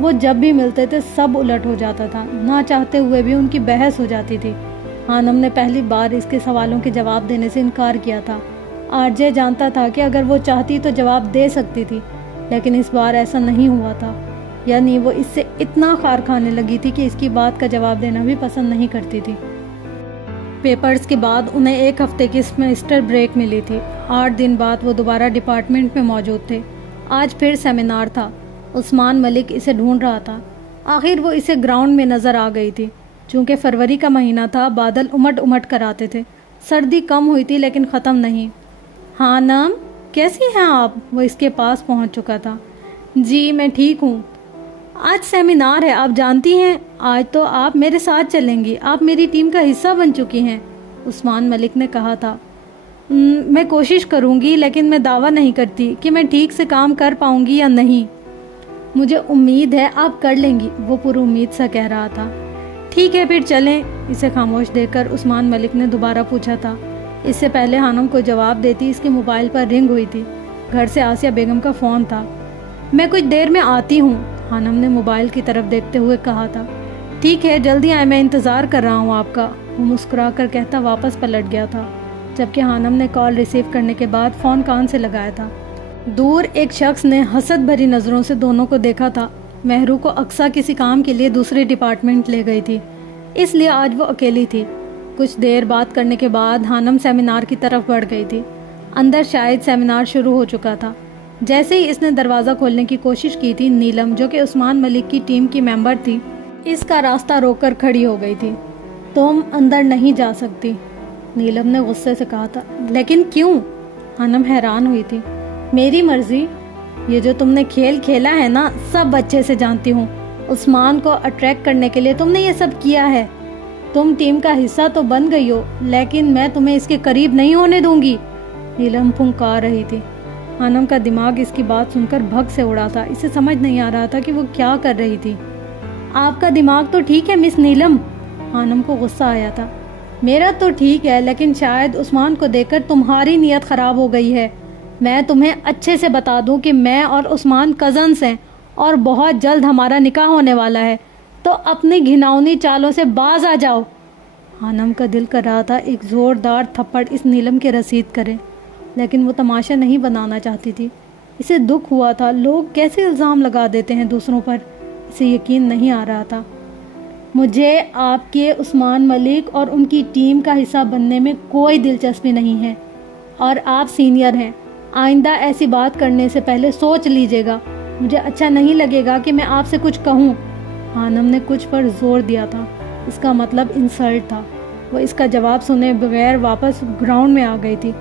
وہ جب بھی ملتے تھے سب الٹ ہو جاتا تھا، نہ چاہتے ہوئے بھی ان کی بحث ہو جاتی تھی۔ خانم نے پہلی بار اس کے سوالوں کے جواب دینے سے انکار کیا تھا۔ آرجے جانتا تھا کہ اگر وہ چاہتی تو جواب دے سکتی تھی، لیکن اس بار ایسا نہیں ہوا تھا، یعنی وہ اس سے اتنا خار کھانے لگی تھی کہ اس کی بات کا جواب دینا بھی پسند نہیں کرتی تھی۔ پیپرز کے بعد انہیں 1 ہفتے کی سیمسٹر بریک ملی تھی۔ 8 دن بعد وہ دوبارہ ڈپارٹمنٹ میں موجود تھے۔ آج پھر سیمینار تھا۔ عثمان ملک اسے ڈھونڈ رہا تھا۔ آخر وہ اسے گراؤنڈ میں نظر آ گئی تھی۔ چونکہ فروری کا مہینہ تھا، بادل امٹ کر آتے تھے۔ سردی کم ہوئی تھی لیکن ختم نہیں۔ ہاں نام، کیسی ہیں آپ؟ وہ اس کے پاس پہنچ چکا تھا۔ جی میں ٹھیک ہوں۔ آج سیمینار ہے، آپ جانتی ہیں، آج تو آپ میرے ساتھ چلیں گی، آپ میری ٹیم کا حصہ بن چکی ہیں، عثمان ملک نے کہا تھا۔ میں کوشش کروں گی، لیکن میں دعویٰ نہیں کرتی کہ میں ٹھیک سے کام کر پاؤں گی یا نہیں۔ مجھے امید ہے آپ کر لیں گی، وہ پر امید سا کہہ رہا تھا۔ ٹھیک ہے پھر چلیں، اسے خاموش دیکھ کر عثمان ملک نے دوبارہ پوچھا تھا۔ اس سے پہلے خانم کو جواب دیتی اس کے موبائل پر رنگ ہوئی تھی۔ گھر سے آسیہ بیگم کا فون تھا۔ میں کچھ دیر میں آتی ہوں، خانم نے موبائل کی طرف دیکھتے ہوئے کہا تھا۔ ٹھیک ہے جلدی آئے، میں انتظار کر رہا ہوں آپ کا، وہ مسکرا کر کہتا واپس پلٹ گیا تھا، جبکہ خانم نے کال ریسیو کرنے کے بعد فون کان سے لگایا تھا۔ دور ایک شخص نے حسد بھری نظروں سے دونوں کو دیکھا تھا۔ مہرو کو اقصیٰ کسی کام کے لیے دوسرے ڈپارٹمنٹ لے گئی تھی، اس لیے آج وہ اکیلی تھی۔ کچھ دیر بات کرنے کے بعد خانم سیمینار کی طرف بڑھ گئی تھی۔ اندر شاید سیمینار شروع ہو چکا تھا۔ جیسے ہی اس نے دروازہ کھولنے کی کوشش کی تھی، نیلم جو کہ عثمان ملک کی ٹیم کی ممبر تھی، اس کا راستہ روک کر کھڑی ہو گئی تھی۔ تم اندر نہیں جا سکتی، نیلم نے غصے سے کہا تھا۔ لیکن کیوں؟ خانم حیران ہوئی تھی۔ میری مرضی، یہ جو تم نے کھیل کھیلا ہے نا، سب اچھے سے جانتی ہوں۔ عثمان کو اٹریکٹ کرنے کے لیے تم نے یہ سب کیا ہے۔ تم ٹیم کا حصہ تو بن گئی ہو، لیکن میں تمہیں اس کے قریب نہیں ہونے دوں گی، نیلم پھنکار رہی تھی۔ خانم کا دماغ اس کی بات سن کر بھگ سے اڑا تھا۔ اسے سمجھ نہیں آ رہا تھا کہ وہ کیا کر رہی تھی۔ آپ کا دماغ تو ٹھیک ہے مس نیلم، خانم کو غصہ آیا تھا۔ میرا تو ٹھیک ہے، لیکن شاید عثمان کو دیکھ کر تمہاری نیت خراب ہو گئی ہے۔ میں تمہیں اچھے سے بتا دوں کہ میں اور عثمان کزنس ہیں اور بہت جلد ہمارا نکاح ہونے والا ہے، تو اپنی گھناؤنی چالوں سے باز آ جاؤ۔ خانم کا دل کر رہا تھا ایک زوردار تھپڑ اس نیلم کے رسید کرے، لیکن وہ تماشا نہیں بنانا چاہتی تھی۔ اسے دکھ ہوا تھا، لوگ کیسے الزام لگا دیتے ہیں دوسروں پر، اسے یقین نہیں آ رہا تھا۔ مجھے آپ کے عثمان ملک اور ان کی ٹیم کا حصہ بننے میں کوئی دلچسپی نہیں ہے، اور آپ سینئر ہیں، آئندہ ایسی بات کرنے سے پہلے سوچ لیجیے گا۔ مجھے اچھا نہیں لگے گا کہ میں آپ سے کچھ کہوں۔ خانم نے کچھ پر زور دیا تھا، اس کا مطلب انسلٹ تھا۔ وہ اس کا جواب سنے بغیر واپس گراؤنڈ میں آ گئی تھی۔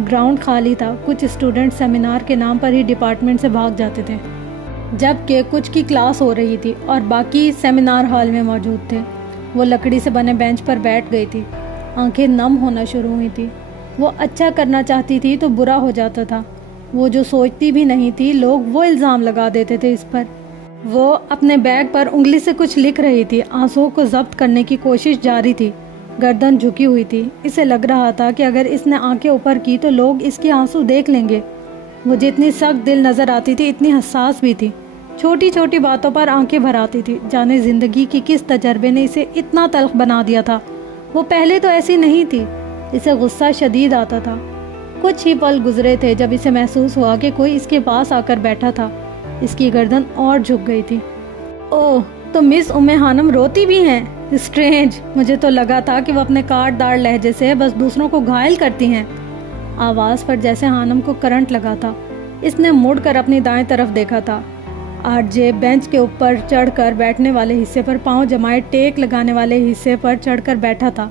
گراؤنڈ خالی تھا، کچھ اسٹوڈنٹ سیمینار کے نام پر ہی ڈپارٹمنٹ سے بھاگ جاتے تھے، جبکہ کچھ کی کلاس ہو رہی تھی اور باقی سیمینار ہال میں موجود تھے۔ وہ لکڑی سے بنے بینچ پر بیٹھ گئی تھی، آنکھیں نم ہونا شروع ہوئی تھی۔ وہ اچھا کرنا چاہتی تھی تو برا ہو جاتا تھا۔ وہ جو سوچتی بھی نہیں تھی، لوگ وہ الزام لگا دیتے تھے اس پر۔ وہ اپنے بیگ پر انگلی سے کچھ لکھ رہی تھی، آنسوؤں کو ضبط کرنے کی کوشش جاری تھی۔ گردن جھکی ہوئی تھی، اسے لگ رہا تھا کہ اگر اس نے آنکھیں اوپر کی تو لوگ اس کے آنسو دیکھ لیں گے۔ وہ جتنی سخت دل نظر آتی تھی اتنی حساس بھی تھی، چھوٹی چھوٹی باتوں پر آنکھیں بھر آتی تھی۔ جانے زندگی کی کس تجربے نے اسے اتنا تلخ بنا دیا تھا۔ وہ پہلے تو ایسی نہیں تھی۔ اسے غصہ شدید آتا تھا۔ کچھ ہی پل گزرے تھے جب اسے محسوس ہوا کہ کوئی اس کے پاس آ کر بیٹھا تھا۔ اس کی گردن اور جھک گئی تھی۔ اوہ، تو مس خانم روتی بھی ہیں؟ اسٹرینج، مجھے تو لگا تھا کہ وہ اپنے کاٹ دار لہجے سے بس دوسروں کو گھائل کرتی ہیں۔ آواز پر جیسے خانم کو کرنٹ لگا تھا۔ اس نے مڑ کر اپنی دائیں طرف دیکھا تھا۔ آرجے بینچ کے اوپر چڑھ کر بیٹھنے والے حصے پر پاؤں جمائے ٹیک لگانے والے حصے پر چڑھ کر بیٹھا تھا۔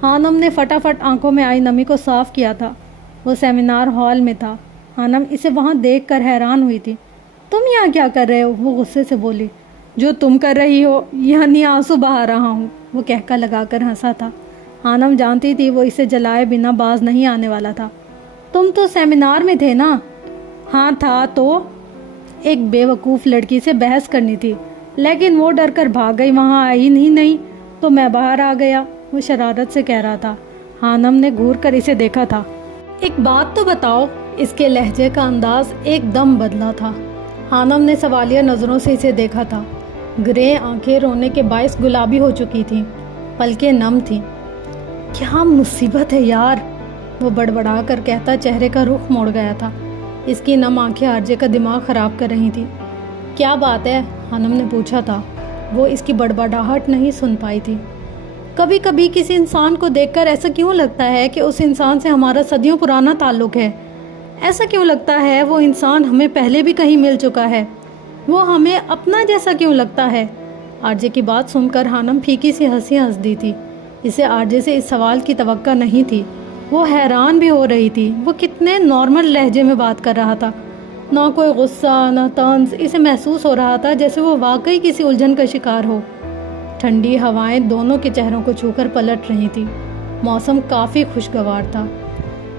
خانم نے فٹافٹ آنکھوں میں آئی نمی کو صاف کیا تھا۔ وہ سیمینار ہال میں تھا۔ خانم اسے وہاں دیکھ کر حیران ہوئی تھی۔ تم یہاں کیا کر رہے ہو؟ وہ غصے سے بولی۔ جو تم کر رہی ہو، یعنی آنسو بہا رہا ہوں، وہ کہکا لگا کر ہنسا تھا۔ خانم جانتی تھی وہ اسے جلائے بنا باز نہیں آنے والا تھا۔ تم تو سیمینار میں تھے نا؟ ہاں تھا تو ایک بے وقوف لڑکی سے بحث کرنی تھی، لیکن وہ ڈر کر بھاگ گئی، وہاں آئی نہیں تو میں باہر آ گیا، وہ شرارت سے کہہ رہا تھا۔ خانم نے گھور کر اسے دیکھا تھا۔ ایک بات تو بتاؤ، اس کے لہجے کا انداز ایک دم بدلا تھا۔ حانم نے سوالیہ نظروں سے اسے دیکھا تھا۔ گرے آنکھیں رونے کے باعث گلابی ہو چکی تھیں، پلکیں نم تھیں۔ کیا مصیبت ہے یار، وہ بڑبڑا کر کہتا چہرے کا رخ موڑ گیا تھا۔ اس کی نم آنکھیں آرجے کا دماغ خراب کر رہی تھیں۔ کیا بات ہے؟ حانم نے پوچھا تھا۔ وہ اس کی بڑبڑاہٹ نہیں سن پائی تھی۔ کبھی کبھی کسی انسان کو دیکھ کر ایسا کیوں لگتا ہے کہ اس انسان سے ہمارا صدیوں پرانا تعلق ہے؟ ایسا کیوں لگتا ہے وہ انسان ہمیں پہلے بھی کہیں مل چکا ہے؟ وہ ہمیں اپنا جیسا کیوں لگتا ہے؟ آرجے کی بات سن کر حانم پھیکی سی ہنسی ہنس دی تھی۔ اسے آرجے سے اس سوال کی توقع نہیں تھی۔ وہ حیران بھی ہو رہی تھی۔ وہ کتنے نارمل لہجے میں بات کر رہا تھا، نہ کوئی غصہ نہ طنز۔ اسے محسوس ہو رہا تھا جیسے وہ واقعی کسی الجھن کا شکار ہو۔ ٹھنڈی ہوائیں دونوں کے چہروں کو چھو کر پلٹ رہی تھی۔ موسم کافی خوشگوار تھا۔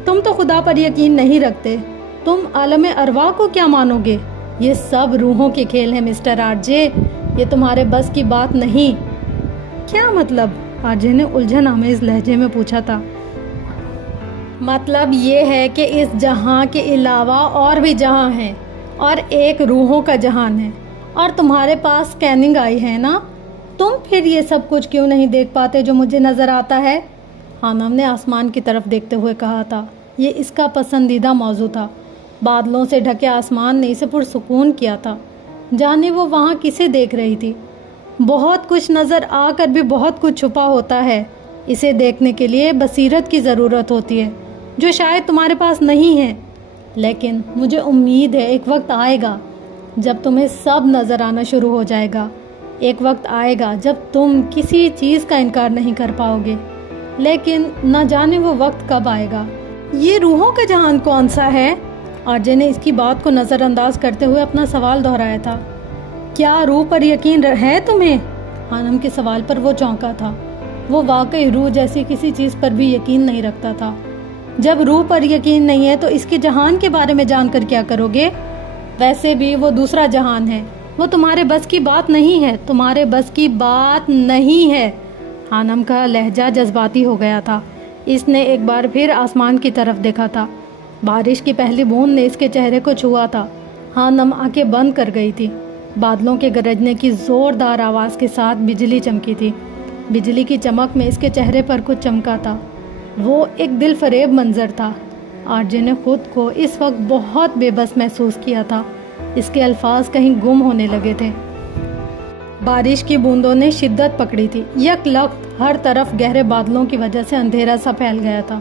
تم تو خدا پر یقین نہیں رکھتے، تم عالم ارواح کو کیا مانو گے؟ یہ سب روحوں کے کھیل ہیں مسٹر آرجے، یہ تمہارے بس کی بات نہیں۔ کیا مطلب؟ آرجے نے الجھن آمیز لہجے میں پوچھا تھا۔ مطلب یہ ہے کہ اس جہاں کے علاوہ اور بھی جہاں ہیں، اور ایک روحوں کا جہان ہے، اور تمہارے پاس اسکیننگ آئی ہے نا؟ تم پھر یہ سب کچھ کیوں نہیں دیکھ پاتے جو مجھے نظر آتا ہے؟ حانم نے آسمان کی طرف دیکھتے ہوئے کہا تھا۔ یہ اس کا پسندیدہ موضوع تھا۔ بادلوں سے ڈھکے آسمان نے اسے پرسکون کیا تھا، جانے وہ وہاں کسے دیکھ رہی تھی۔ بہت کچھ نظر آ کر بھی بہت کچھ چھپا ہوتا ہے۔ اسے دیکھنے کے لیے بصیرت کی ضرورت ہوتی ہے، جو شاید تمہارے پاس نہیں ہے۔ لیکن مجھے امید ہے ایک وقت آئے گا جب تمہیں سب نظر آنا شروع ہو جائے گا۔ ایک وقت آئے گا جب تم کسی چیز کا انکار نہیں کر پاؤ گے، لیکن نہ جانے وہ وقت کب آئے گا۔ یہ روحوں کا جہان کون سا ہے؟ آرجے نے اس کی بات کو نظر انداز کرتے ہوئے اپنا سوال دہرایا تھا۔ کیا روح پر یقین ہے تمہیں؟ حانم کے سوال پر وہ چونکا تھا۔ وہ واقعی روح جیسی کسی چیز پر بھی یقین نہیں رکھتا تھا۔ جب روح پر یقین نہیں ہے تو اس کے جہان کے بارے میں جان کر کیا کرو گے؟ ویسے بھی وہ دوسرا جہان ہے، وہ تمہارے بس کی بات نہیں ہے، تمہارے بس کی بات نہیں ہے۔ حانم کا لہجہ جذباتی ہو گیا تھا۔ اس نے ایک بار پھر آسمان کی طرف دیکھا تھا۔ بارش کی پہلی بوند نے اس کے چہرے کو چھوا تھا۔ حانم آنکھیں بند کر گئی تھی۔ بادلوں کے گرجنے کی زوردار آواز کے ساتھ بجلی چمکی تھی۔ بجلی کی چمک میں اس کے چہرے پر کچھ چمکا تھا۔ وہ ایک دل فریب منظر تھا۔ آرجے نے خود کو اس وقت بہت بے بس محسوس کیا تھا۔ اس کے الفاظ کہیں گم ہونے لگے تھے۔ بارش کی بوندوں نے شدت پکڑی تھی۔ یک لخت ہر طرف گہرے بادلوں کی وجہ سے اندھیرا سا پھیل گیا تھا۔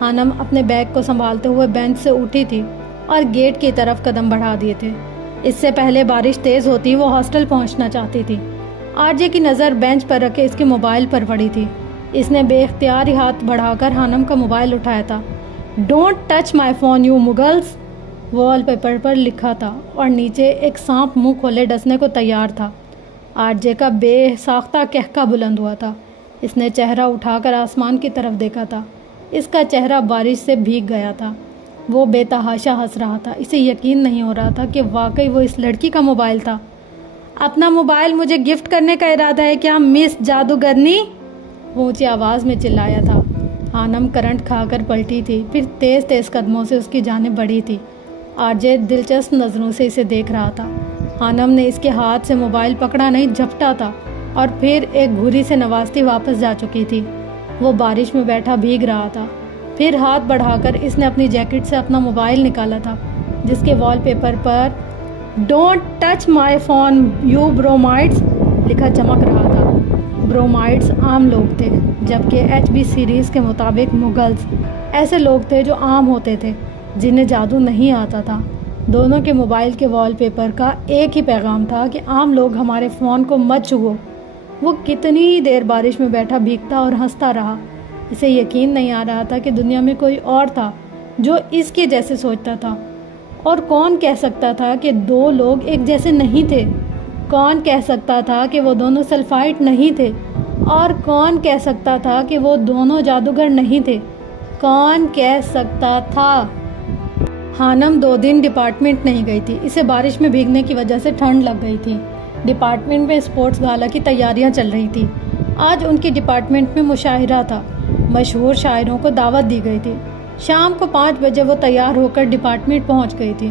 حانم اپنے بیگ کو سنبھالتے ہوئے بینچ سے اٹھی تھی اور گیٹ کی طرف قدم بڑھا دیے تھے۔ اس سے پہلے بارش تیز ہوتی وہ ہاسٹل پہنچنا چاہتی تھی۔ آرجے کی نظر بینچ پر رکھے اس کے موبائل پر پڑی تھی۔ اس نے بے اختیار ہی ہاتھ بڑھا کر حانم کا موبائل اٹھایا تھا۔ Don't touch my phone you Mughals, wall paper پر لکھا تھا اور نیچے ایک سانپ منہ کھولے ڈسنے کو تیار تھا۔ آرجے کا بے ساختہ کہکا بلند ہوا تھا۔ اس نے چہرہ اٹھا کر آسمان کی طرف دیکھا تھا۔ اس کا چہرہ بارش سے بھیگ گیا تھا۔ وہ بے تحاشا ہنس رہا تھا۔ اسے یقین نہیں ہو رہا تھا کہ واقعی وہ اس لڑکی کا موبائل تھا۔ اپنا موبائل مجھے گفٹ کرنے کا ارادہ ہے کیا مس جادوگرنی؟ وہ اونچی آواز میں چلایا تھا۔ حانم کرنٹ کھا کر پلٹی تھی، پھر تیز تیز قدموں سے اس کی جانب بڑھی تھی۔ آرجے دلچسپ نظروں سے اسے دیکھ رہا تھا۔ حانم نے اس کے ہاتھ سے موبائل پکڑا نہیں، جھپٹا تھا اور پھر ایک گھوری سے نوازتی واپس جا چکی تھی۔ وہ بارش میں بیٹھا بھیگ رہا تھا۔ پھر ہاتھ بڑھا کر اس نے اپنی جیکٹ سے اپنا موبائل نکالا تھا، جس کے وال پیپر پر don't touch my phone you bromides لکھا چمک رہا تھا۔ برومائڈس عام لوگ تھے، جبکہ HB سیریز کے مطابق مغلز ایسے لوگ تھے جو عام ہوتے تھے، جنہیں جادو نہیں آتا تھا۔ دونوں کے موبائل کے وال پیپر کا ایک ہی پیغام تھا کہ عام لوگ ہمارے فون کو مت چھوؤ۔ وہ کتنی دیر بارش میں بیٹھا بھیگتا اور ہنستا رہا۔ اسے یقین نہیں آ رہا تھا کہ دنیا میں کوئی اور تھا جو اس کے جیسے سوچتا تھا۔ اور کون کہہ سکتا تھا کہ دو لوگ ایک جیسے نہیں تھے؟ کون کہہ سکتا تھا کہ وہ دونوں سلفائٹ نہیں تھے؟ اور کون کہہ سکتا تھا کہ وہ دونوں جادوگر نہیں تھے؟ کون کہہ سکتا تھا؟ حانم 2 دن ڈپارٹمنٹ نہیں گئی تھی۔ اسے بارش میں بھیگنے کی وجہ سے ٹھنڈ لگ گئی تھی۔ ڈپارٹمنٹ میں اسپورٹس گالا کی تیاریاں چل رہی تھی۔ آج ان کی ڈپارٹمنٹ میں مشاعرہ تھا۔ مشہور شاعروں کو دعوت دی گئی تھی۔ شام کو 5 بجے وہ تیار ہو کر ڈپارٹمنٹ پہنچ گئی تھی۔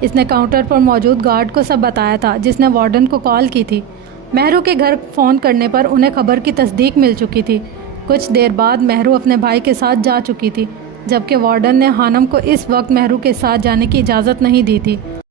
اس نے کاؤنٹر پر موجود گارڈ کو سب بتایا تھا جس نے وارڈن کو کال کی تھی۔ مہرو کے گھر فون کرنے پر انہیں خبر کی تصدیق مل چکی تھی۔ کچھ دیر بعد مہرو اپنے بھائی کے ساتھ جا چکی تھی، جبکہ وارڈن نے خانم کو اس وقت مہرو کے ساتھ جانے کی اجازت نہیں دی تھی۔